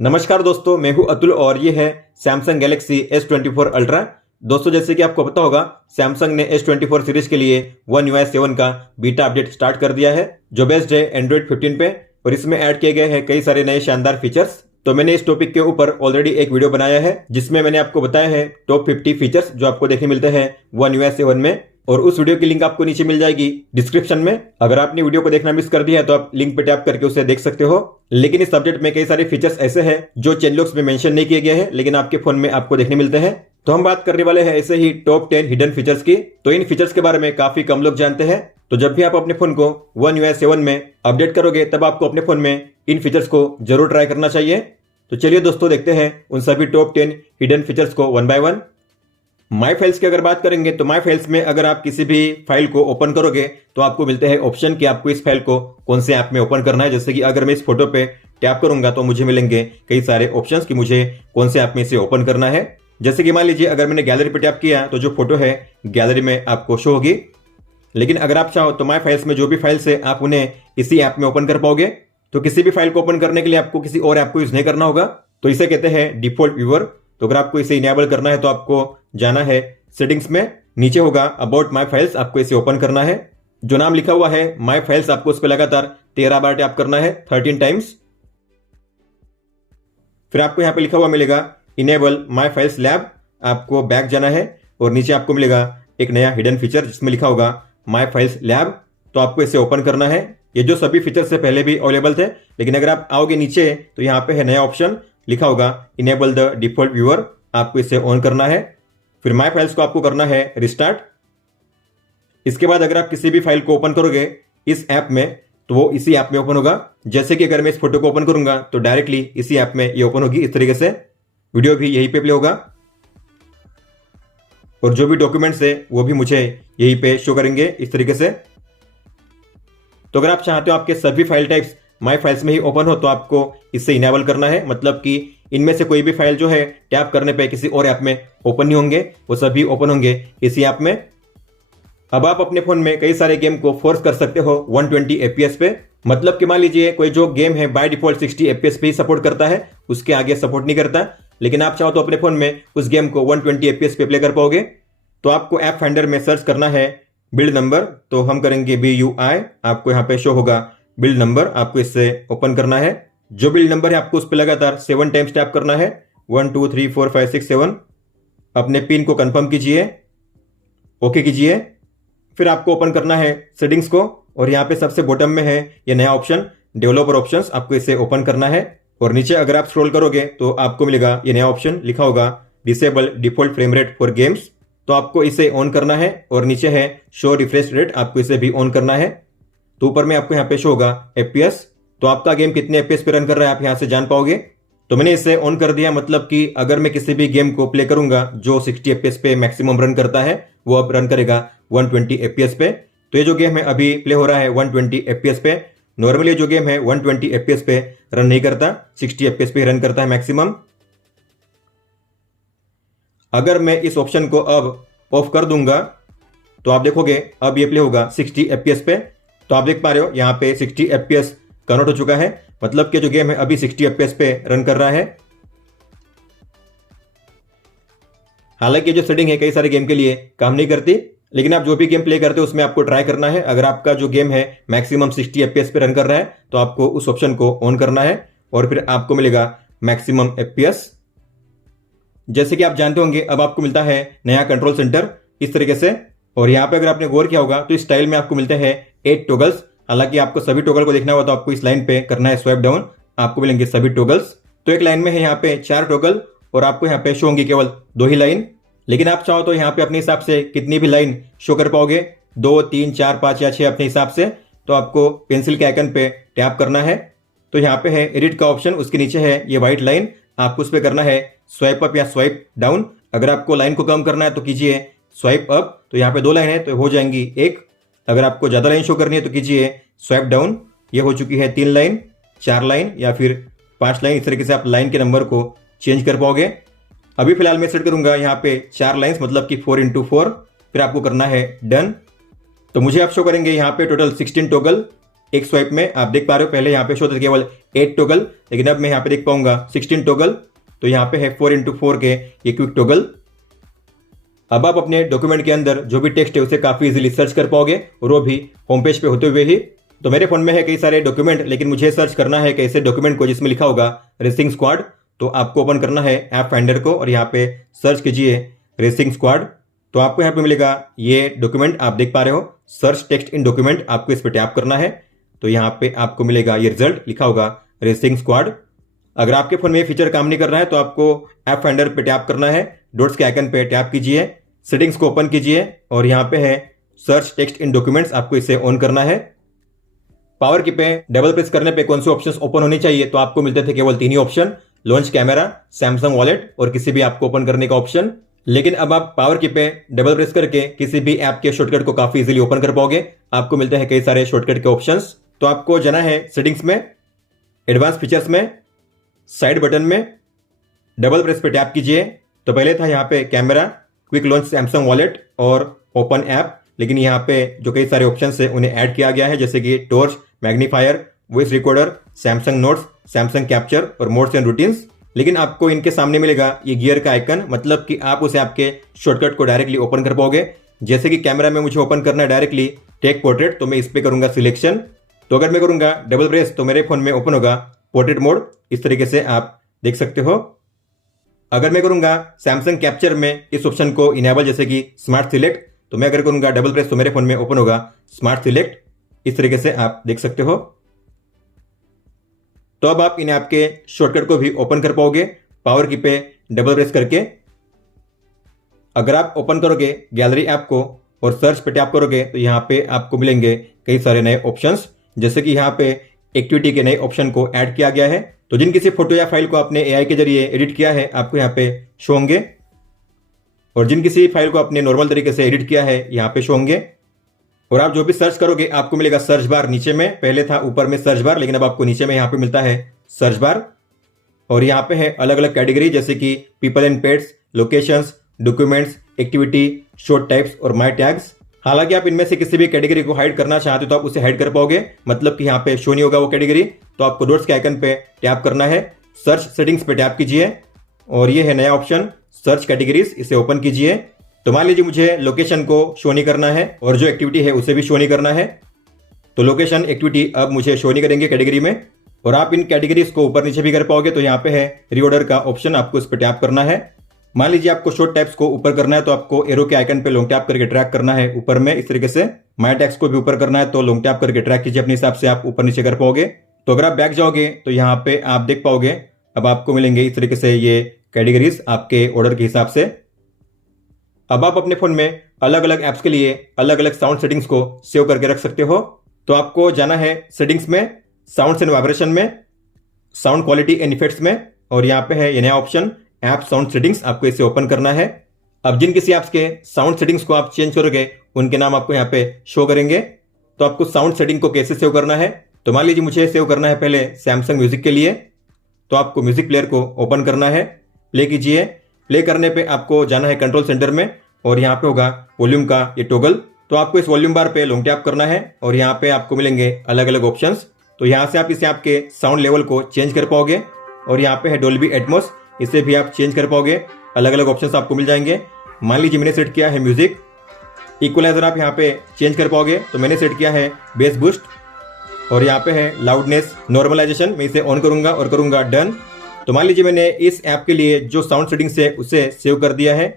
नमस्कार दोस्तों, मैं हूं अतुल और ये है सैमसंग गैलेक्सी S24 अल्ट्रा। दोस्तों, जैसे कि आपको पता होगा, सैमसंग ने S24 सीरीज के लिए One UI 7 का बीटा अपडेट स्टार्ट कर दिया है, जो बेस्ड है एंड्रॉइड 15 पे, और इसमें ऐड किए गए हैं कई सारे नए शानदार फीचर्स। तो मैंने इस टॉपिक के ऊपर ऑलरेडी एक वीडियो बनाया है, जिसमें मैंने आपको बताया है टॉप 50 फीचर्स जो आपको देखने मिलते हैं One UI 7 में, और उस वीडियो की लिंक आपको नीचे मिल जाएगी डिस्क्रिप्शन में। अगर आपने वीडियो को देखना मिस कर दिया है तो आप लिंक पे टैप करके उसे देख सकते हो। लेकिन इस अपडेट में कई सारे फीचर्स ऐसे हैं जो चेनलॉक्स में मेंशन नहीं किए गए हैं, लेकिन आपके फोन में आपको देखने मिलते हैं। तो हम बात करने वाले हैं ऐसे ही टॉप 10 हिडन फीचर्स की। तो इन फीचर्स के बारे में काफी कम लोग जानते हैं, तो जब भी आप अपने फोन को One UI 7 में अपडेट करोगे तब आपको अपने फोन में इन फीचर्स को जरूर ट्राई करना चाहिए। तो चलिए दोस्तों, देखते हैं उन सभी टॉप 10 हिडन फीचर्स को one by one. My files की अगर बात करेंगे तो माई फाइल्स में अगर आप किसी भी फाइल को ओपन करोगे तो आपको मिलते हैं ऑप्शन कि आपको इस फाइल को कौन से ऐप में ओपन करना है। जैसे कि अगर मैं इस फोटो पे टैप करूंगा तो मुझे मिलेंगे कई सारे ऑप्शंस कि मुझे कौन से ऐप में इसे ओपन करना है। जैसे कि मान लीजिए अगर मैंने गैलरी पे टैप किया तो जो फोटो है गैलरी में आपको शो होगी। लेकिन अगर आप चाहो तो माई फाइल्स में जो भी फाइल्स है आप उन्हें इसी ऐप में ओपन कर पाओगे। तो किसी भी फाइल को ओपन करने के लिए आपको किसी और ऐप को यूज नहीं करना होगा, तो इसे कहते हैं डिफॉल्ट व्यूअर। तो अगर आपको इसे इनेबल करना है तो आपको जाना है सेटिंग्स में, नीचे होगा अबाउट माई फाइल्स, आपको इसे ओपन करना है। जो नाम लिखा हुआ है माई फाइल्स, आपको उस पर लगातार 13 बार टैप करना है, 13 टाइम्स। फिर आपको यहां पे लिखा हुआ मिलेगा इनेबल माई फाइल्स लैब, आपको बैक जाना है और नीचे आपको मिलेगा एक नया हिडन फीचर जिसमें लिखा होगा माई फाइल्स लैब, तो आपको इसे ओपन करना है। ये जो सभी फीचर से पहले भी अवेलेबल थे, लेकिन अगर आप आओगे नीचे तो यहाँ पे है नया ऑप्शन लिखा होगा इनेबल द डिफॉल्ट व्यूअर, आपको इसे ऑन करना है। फिर माई फाइल्स को आपको करना है रिस्टार्ट। इसके बाद अगर आप किसी भी फाइल को ओपन करोगे इस ऐप में तो वो इसी ऐप में ओपन होगा। जैसे कि अगर मैं इस फोटो को ओपन करूंगा तो डायरेक्टली इसी ऐप में ये ओपन होगी। इस तरीके से वीडियो भी यहीं पे प्ले होगा और जो भी डॉक्यूमेंट्स है वो भी मुझे यहीं पे शो करेंगे इस तरीके से। तो अगर आप चाहते हो आपके सभी फाइल टाइप्स माई फाइल्स में ही ओपन हो तो आपको इसे इनेबल करना है, मतलब कि इनमें से कोई भी फाइल जो है टैप करने पे किसी और ऐप में ओपन नहीं होंगे, वो सभी ओपन होंगे इसी ऐप में। अब आप अपने फोन में कई सारे गेम को फोर्स कर सकते हो 120 FPS पे, मतलब कि मान लीजिए कोई जो गेम है बाय डिफॉल्ट 60 FPS पे ही सपोर्ट करता है, उसके आगे सपोर्ट नहीं करता, लेकिन आप चाहो तो अपने फोन में उस गेम को 120 FPS पे प्ले कर पाओगे। तो आपको ऐप फाइंडर में सर्च करना है बिल्ड नंबर, तो हम करेंगे BUI, आपको यहाँ पे शो होगा बिल्ड नंबर, आपको इससे ओपन करना है। जो बिल्ड नंबर है आपको उस पर लगातार 7 टाइम्स टैप करना है, 1 2 3 4 5 6 7। अपने पिन को कंफर्म कीजिए, ओके कीजिए। फिर आपको ओपन करना है सेटिंग्स को, और यहाँ पे सबसे बॉटम में है ये नया ऑप्शन डेवलपर ऑप्शंस, आपको इसे ओपन करना है। और नीचे अगर आप स्क्रॉल करोगे तो आपको मिलेगा ये नया ऑप्शन लिखा होगा disable default frame rate for games, तो आपको इसे ऑन करना है। और नीचे है शो रिफ्रेश रेट, आपको इसे भी ऑन करना है। तो ऊपर में आपको यहाँ पे शो होगा FPS, तो आपका गेम कितने FPS पे रन कर रहा है आप यहाँ से जान पाओगे। तो मैंने इसे ऑन कर दिया, मतलब कि अगर मैं किसी भी गेम को प्ले करूंगा जो 60 FPS पे मैक्सिमम रन करता है वो अब रन करेगा 120 FPS पे। तो ये जो गेम है अभी प्ले हो रहा है 120 FPS पे। नॉर्मली जो गेम है 120 FPS पे रन नहीं करता, 60 FPS पे रन करता है मैक्सिमम। अगर मैं इस ऑप्शन को अब ऑफ कर दूंगा तो आप देखोगे अब ये प्ले होगा 60 FPS पे। तो आप देख पा रहे हो यहाँ पे 60 FPS कन्वर्ट हो चुका है, मतलब कि जो गेम है अभी 60 FPS पे रन कर रहा है। हालांकि जो सेटिंग है कई सारे गेम के लिए काम नहीं करती, लेकिन आप जो भी गेम प्ले करते हो उसमें आपको ट्राई करना है। अगर आपका जो गेम है मैक्सिमम 60 FPS पे रन कर रहा है तो आपको उस ऑप्शन को ऑन करना है और फिर आपको मिलेगा मैक्सिमम FPS। जैसे कि आप जानते होंगे अब आपको मिलता है नया कंट्रोल सेंटर इस तरीके से, और यहाँ पे अगर आपने गौर किया होगा तो इस स्टाइल में आपको मिलते हैं 8 टॉगल्स। हालांकि आपको सभी टॉगल को देखना होगा तो आपको इस लाइन पे करना है स्वाइप डाउन, आपको मिलेंगे सभी टॉगल्स। तो एक लाइन में है यहाँ पे 4 टॉगल और आपको यहाँ पे शो होंगी केवल 2 ही लाइन, लेकिन आप चाहो तो यहाँ पे अपने हिसाब से कितनी भी लाइन शो कर पाओगे, 2 3 4 5 या 6 अपने हिसाब से। तो आपको पेंसिल के आइकन पे टैप करना है, तो यहाँ पे है एडिट का ऑप्शन, उसके नीचे है ये व्हाइट लाइन, आपको उस पर करना है स्वाइप अप या स्वाइप डाउन। अगर आपको लाइन को कम करना है तो कीजिए स्वाइप अप, तो यहाँ पे 2 लाइन है तो हो जाएंगी 1। अगर आपको ज्यादा लाइन शो करनी है तो कीजिए स्वाइप डाउन, ये हो चुकी है 3 लाइन, 4 लाइन या फिर 5 लाइन। इस तरीके से आप लाइन के नंबर को चेंज कर पाओगे। अभी फिलहाल मैं सेट करूंगा यहाँ पे 4 लाइन्स, मतलब कि 4x4, फिर आपको करना है डन। तो मुझे आप शो करेंगे यहाँ पे टोटल 16 टॉगल, एक स्वाइप में आप देख पा रहे हो, पहले यहाँ पे शो था केवल 8 टोगल, लेकिन अब मैं यहाँ पे देख पाऊंगा 16 टोगल। तो यहाँ पे है 4x4 के ये क्विक टोगल। अब आप अपने डॉक्यूमेंट के अंदर जो भी टेक्स्ट है उसे काफी इजीली सर्च कर पाओगे, और वो भी होम पेज पे होते हुए ही। तो मेरे फोन में है कई सारे डॉक्यूमेंट, लेकिन मुझे सर्च करना है कैसे डॉक्यूमेंट को जिसमें लिखा होगा रेसिंग स्क्वाड। तो आपको ओपन करना है ऐप फाइंडर को और यहाँ पे सर्च कीजिए रेसिंग स्क्वाड। तो आपको यहाँ पे मिलेगा ये डॉक्यूमेंट, आप देख पा रहे हो सर्च टेक्स्ट इन डॉक्यूमेंट, आपको इस पर टैप करना है। तो यहाँ पे आपको मिलेगा ये रिजल्ट, लिखा होगा रेसिंग स्क्वाड। अगर आपके फोन में ये फीचर काम नहीं कर रहा है तो आपको ऐप फाइंडर पे टैप करना है, डॉट्स के आइकन पे टैप कीजिए, सेटिंग्स को ओपन कीजिए और यहाँ पे है सर्च टेक्स्ट इन डॉक्यूमेंट्स, आपको इसे ऑन करना है। पावर की पे डबल प्रेस करने पे कौन से ऑप्शंस ओपन होनी चाहिए, तो आपको मिलते थे केवल 3 ही option, launch camera, Samsung wallet और किसी भी ऐप को ओपन करने का ऑप्शन। लेकिन अब आप पावर की पे डबल प्रेस करके किसी भी ऐप के शॉर्टकट को काफी इजीली ओपन कर पाओगे। आपको मिलते हैं कई सारे शॉर्टकट के ऑप्शंस। तो आपको जाना है सेटिंग्स में, एडवांस फीचर्स में, साइड बटन में डबल प्रेस पे टैप कीजिए। तो पहले था यहाँ पे camera, quick launch Samsung wallet और ओपन ऐप, लेकिन यहाँ पे जो कई सारे ऑप्शन है उन्हें ऐड किया गया है, जैसे कि torch, magnifier, voice recorder, Samsung notes, Samsung capture और मोड्स एंड रूटीन्स। लेकिन आपको इनके सामने मिलेगा ये गियर का आइकन, मतलब कि आप उसे आपके शॉर्टकट को डायरेक्टली ओपन कर पाओगे। जैसे कि कैमरा में मुझे ओपन करना है डायरेक्टली टेक पोर्ट्रेट, तो मैं इस पे करूंगा सिलेक्शन। तो अगर मैं करूंगा डबल प्रेस तो मेरे फोन में ओपन होगा पोर्ट्रेट मोड, इस तरीके से आप देख सकते हो। अगर मैं करूंगा सैमसंग कैप्चर में इस ऑप्शन को इनेबल, जैसे कि स्मार्ट सिलेक्ट, तो मैं अगर करूंगा डबल प्रेस तो मेरे फोन में ओपन होगा स्मार्ट सिलेक्ट, इस तरीके से आप देख सकते हो। तो अब आप इन आपके शॉर्टकट को भी ओपन कर पाओगे पावर की पे डबल प्रेस करके। अगर आप ओपन करोगे गैलरी ऐप को और सर्च पे टैप करोगे तो यहाँ पे आपको मिलेंगे कई सारे नए ऑप्शंस, जैसे कि यहाँ पे एक्टिविटी के नए ऑप्शन को ऐड किया गया है। तो जिन किसी फोटो या फाइल को आपने एआई के जरिए एडिट किया है आपको यहाँ पे शो होंगे, और जिन किसी फाइल को आपने नॉर्मल तरीके से एडिट किया है यहाँ पे शो होंगे। और आप जो भी सर्च करोगे आपको मिलेगा सर्च बार नीचे में, पहले था ऊपर में सर्च बार, लेकिन अब आपको नीचे में यहाँ पे मिलता है सर्च बार। और यहाँ पे है अलग अलग कैटेगरी, जैसे कि people and pets, locations, documents, activity, short types और माई टैग्स। हालांकि आप इनमें से किसी भी कैटेगरी को हाइड करना चाहते हो तो आप उसे हाइड कर पाओगे, मतलब कि यहाँ पे शो नहीं होगा वो कैटेगरी। तो आपको डॉट्स के आइकन पे टैप करना है, सर्च सेटिंग्स पे टैप कीजिए और ये है नया ऑप्शन सर्च कैटेगरीज, इसे ओपन कीजिए। तो मान लीजिए मुझे लोकेशन को शो नहीं करना है और जो एक्टिविटी है उसे भी शो नहीं करना है, तो लोकेशन एक्टिविटी अब मुझे शो नहीं करेंगे कैटेगरी में। और आप इन कैटेगरीज को ऊपर नीचे भी कर पाओगे, तो यहाँ पे है रीऑर्डर का ऑप्शन, आपको इस पर टैप करना है। मान लीजिए आपको शॉर्ट टैप्स को ऊपर करना है तो आपको एरो के आइकन पे लॉन्ग टैप करके ट्रैक करना है ऊपर में, इस तरीके से। माई टैक्स को भी ऊपर करना है तो लॉन्ग टैप करके ट्रैक कीजिए, अपने हिसाब से आप ऊपर नीचे कर पाओगे। तो अगर आप बैक जाओगे तो यहाँ पे आप देख पाओगे अब आपको मिलेंगे इस तरीके से ये कैटेगरीज आपके ऑर्डर के हिसाब से। अब आप अपने फोन में अलग अलग ऐप्स के लिए अलग अलग साउंड सेटिंग्स को सेव करके रख सकते हो। तो आपको जाना है सेटिंग्स में, साउंड्स एंड वाइब्रेशन में, साउंड क्वालिटी एंड इफेक्ट्स में, और यहाँ पे है ये नया ऑप्शन ऐप साउंड सेटिंग्स, आपको इसे ओपन करना है। अब जिन किसी ऐप्स के साउंड सेटिंग्स को आप चेंज करोगे उनके नाम आपको यहाँ पे शो करेंगे। तो आपको साउंड सेटिंग को कैसे सेव करना है, तो मान लीजिए मुझे सेव करना है पहले सैमसंग म्यूजिक के लिए। तो आपको म्यूजिक प्लेयर को ओपन करना है, प्ले कीजिए। प्ले करने पे आपको जाना है कंट्रोल सेंटर में और यहाँ पे होगा वॉल्यूम का ये टॉगल। तो आपको इस वॉल्यूम बार पे लॉन्ग टैप करना है और यहाँ पे आपको मिलेंगे अलग अलग ऑप्शंस। तो यहाँ से आप इसे आपके साउंड लेवल को चेंज कर पाओगे, और यहाँ पे है डोल्बी एटमॉस, इसे भी आप चेंज कर पाओगे। अलग अलग ऑप्शंस आपको मिल जाएंगे। मान लीजिए मैंने सेट किया है म्यूजिक। इक्वलाइजर आप यहाँ पे चेंज कर पाओगे, तो मैंने सेट किया है बेस बूस्ट, और यहाँ पे है लाउडनेस नॉर्मलाइजेशन, मैं इसे ऑन करूंगा और करूंगा डन। तो मान लीजिए मैंने इस ऐप के लिए जो साउंड सेटिंग्स है उसे सेव कर दिया है।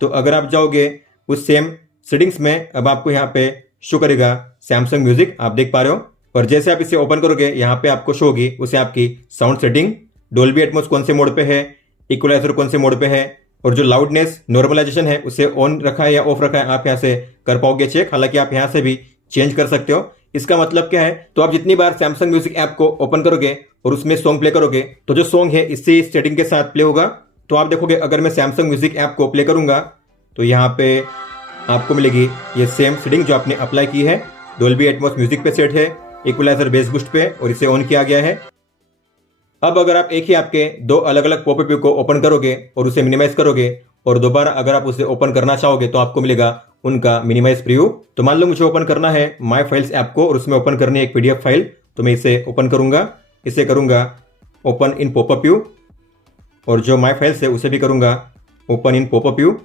तो अगर आप जाओगे उस सेम सेटिंग्स में, अब आपको यहाँ पे शो करेगा सैमसंग म्यूजिक, आप देख पा रहे हो। और जैसे आप इसे ओपन करोगे यहाँ पे आपको शो होगी उसे आपकी साउंड सेटिंग, डोल्बी एटमॉस कौन से मोड पे है, इक्वलाइजर कौन से मोड पे है, और जो लाउडनेस नॉर्मलाइजेशन है उसे ऑन रखा है या ऑफ रखा है, आप यहाँ से कर पाओगे चेक। हालांकि आप यहाँ से भी चेंज कर सकते हो। इसका मतलब क्या है, तो आप जितनी बार सैमसंग म्यूजिक ऐप को ओपन करोगे और उसमें सॉन्ग प्ले करोगे तो जो सॉन्ग है इसी सेटिंग के साथ प्ले होगा। तो आप देखोगे अगर मैं सैमसंग म्यूजिक ऐप को प्ले करूंगा तो यहाँ पे आपको मिलेगी ये सेम सेटिंग जो आपने अप्लाई की है। डोल्बी एटमॉस म्यूजिक पे सेट है, इक्वलाइजर बेस बूस्ट पे, और इसे ऑन किया गया है। अब अगर आप एक ही आपके दो अलग अलग पॉपअप व्यू को ओपन करोगे और उसे मिनिमाइज करोगे और दोबारा अगर आप उसे ओपन करना चाहोगे तो आपको मिलेगा उनका मिनिमाइज प्रीव्यू। तो मान लो मुझे ओपन करना है माय फाइल्स ऐप को और उसमें ओपन करनी है एक पीडीएफ फाइल, तो मैं इसे ओपन करूंगा, इसे करूंगा ओपन इन पॉपअप व्यू, और जो माय फाइल्स है उसे भी करूंगा ओपन इन पॉपअप व्यू।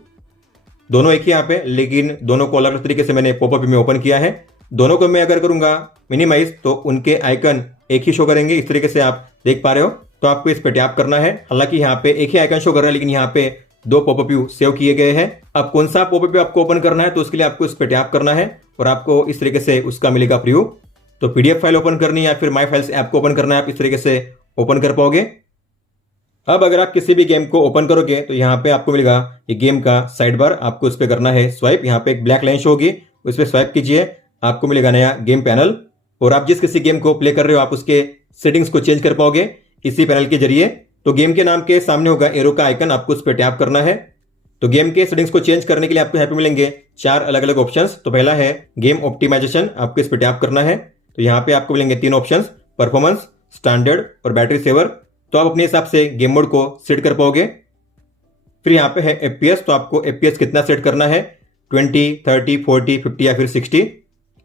दोनों एक ही यहाँ पे, लेकिन दोनों को अलग अलग तरीके से मैंने पॉपअप व्यू में ओपन किया है। दोनों को मैं अगर करूंगा मिनिमाइज तो उनके आइकन एक ही शो करेंगे, इस तरीके से आप देख पा रहे हो। तो आपको इस पे टैप करना है, हालांकि यहाँ पे एक ही आइकन शो कर रहा है लेकिन यहाँ पे दो पॉपअप व्यू सेव किए गए हैं। अब कौन सा पॉपअप व्यू आपको ओपन करना है तो उसके लिए आपको इस पे टैप करना है और आपको इस तरीके से उसका मिलेगा प्रीव्यू। तो पीडीएफ फाइल ओपन करनी है या फिर माय फाइल्स ऐप को ओपन करना है, आप इस तरीके से ओपन कर पाओगे। अब अगर आप किसी भी गेम को ओपन करोगे तो यहाँ पे आपको मिलेगा ये गेम का साइड बार, आपको उस पर करना है स्वाइप। यहाँ पे एक ब्लैक लाइन शो होगी, उस पर स्वाइप कीजिए, आपको मिलेगा नया गेम पैनल, और आप जिस किसी गेम को प्ले कर रहे हो आप उसके सेटिंग्स को चेंज कर पाओगे इसी पैनल के जरिए। तो गेम के नाम के सामने होगा एरो का आइकन, आपको उस पर टैप करना है। तो गेम के सेटिंग्स को चेंज करने के लिए आपको यहाँ पे मिलेंगे 4 अलग अलग ऑप्शंस। तो पहला है गेम ऑप्टिमाइजेशन, आपको इस पर टैप करना है। तो यहाँ पे आपको मिलेंगे 3 ऑप्शंस, परफॉर्मेंस, स्टैंडर्ड और बैटरी सेवर। तो आप अपने हिसाब से गेम मोड को सेट कर पाओगे। फिर यहाँ पे है एफपीएस, तो आपको एफपीएस कितना सेट करना है, 20, 30, 40, 50 या फिर 60।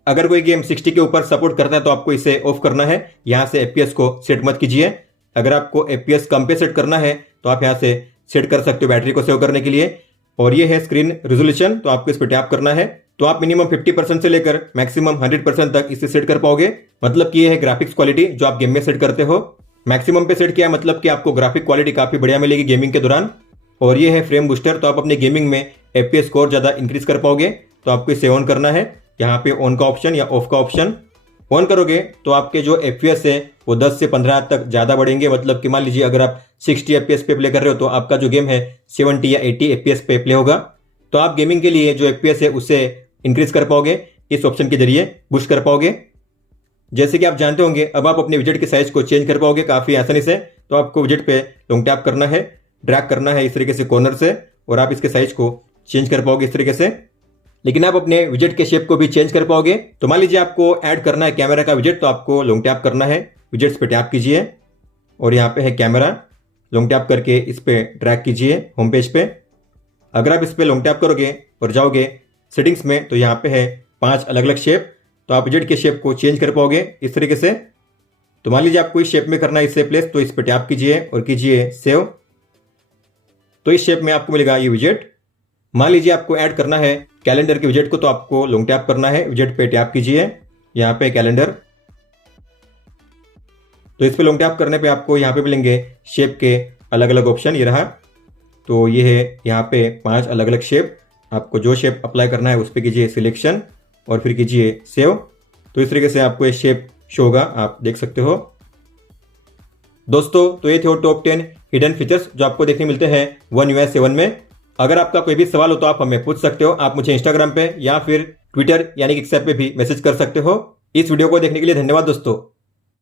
अगर कोई गेम 60 के ऊपर सपोर्ट करता है तो आपको इसे ऑफ करना है, यहाँ से एफपीएस को सेट मत कीजिए। अगर आपको एफपीएस कम पे सेट करना है तो आप यहाँ से सेट कर सकते हो बैटरी को सेव करने के लिए। और ये है स्क्रीन रेजोल्यूशन, तो आपको इस पर टैप करना है। तो आप मिनिमम 50% से लेकर मैक्सिमम 100% तक इसे सेट कर पाओगे। मतलब कि ये है ग्राफिक्स क्वालिटी जो आप गेम में सेट करते हो। मैक्सिमम पे सेट किया मतलब कि आपको ग्राफिक क्वालिटी काफी बढ़िया मिलेगी गेमिंग के दौरान। और ये है फ्रेम बूस्टर, तो आप अपने गेमिंग में एफपीएस स्कोर ज्यादा इंक्रीज कर पाओगे। तो आपको इसे ऑन करना है, यहाँ पे ऑन का ऑप्शन या ऑफ का ऑप्शन ऑन करोगे तो आपके जो एफपीएस है वो 10 से 15 तक ज्यादा बढ़ेंगे। मतलब कि मान लीजिए अगर आप 60 एफपीएस पे प्ले कर रहे हो तो आपका जो गेम है 70 या 80 एफपीएस पे प्ले होगा। तो आप गेमिंग के लिए जो एफपीएस है उसे इंक्रीज कर पाओगे, इस ऑप्शन के जरिए बूस्ट कर पाओगे। जैसे कि आप जानते होंगे अब आप अपने विजेट के साइज को चेंज कर पाओगे काफी आसानी से। तो आपको विजेट पे लॉन्ग टैप करना है, ड्रैग करना है इस तरीके से कॉर्नर से, और आप इसके साइज को चेंज कर पाओगे इस तरीके से। लेकिन आप अपने विजेट के शेप को भी चेंज कर पाओगे। तो मान लीजिए आपको ऐड करना है कैमरा का विजेट, तो आपको लॉन्ग टैप करना है, विजेट्स पे टैप कीजिए और यहाँ पे है कैमरा, लॉन्ग टैप करके इस पे ड्रैग कीजिए होम पेज पे। अगर आप इस पे लॉन्ग टैप करोगे और जाओगे सेटिंग्स में तो यहाँ पे है 5 अलग अलग शेप, तो आप विजेट के शेप को चेंज कर पाओगे इस तरीके से। तो मान लीजिए आपको इस शेप में करना है इसे प्लेस, तो इस पे टैप कीजिए और कीजिए सेव। तो इस शेप में आपको मिलेगा ये विजेट। मान लीजिए आपको ऐड करना है कैलेंडर के विजेट को, तो आपको लॉन्ग टैप करना है, विजेट पे टैप कीजिए, यहाँ पे कैलेंडर। तो इस पे लॉन्ग टैप करने पे आपको यहाँ पे मिलेंगे शेप के अलग अलग ऑप्शन, ये रहा। तो ये है यहाँ पे 5 अलग अलग शेप, आपको जो शेप अप्लाई करना है उस पर कीजिए सिलेक्शन और फिर कीजिए सेव। तो इस तरीके से आपको ये शेप शो होगा, आप देख सकते हो। दोस्तों तो ये थे टॉप 10 हिडन फीचर्स जो आपको देखने मिलते हैं One UI 7 में। अगर आपका कोई भी सवाल हो तो आप हमें पूछ सकते हो, आप मुझे इंस्टाग्राम पे या फिर ट्विटर यानी कि एक्स ऐप पे भी मैसेज कर सकते हो। इस वीडियो को देखने के लिए धन्यवाद दोस्तों।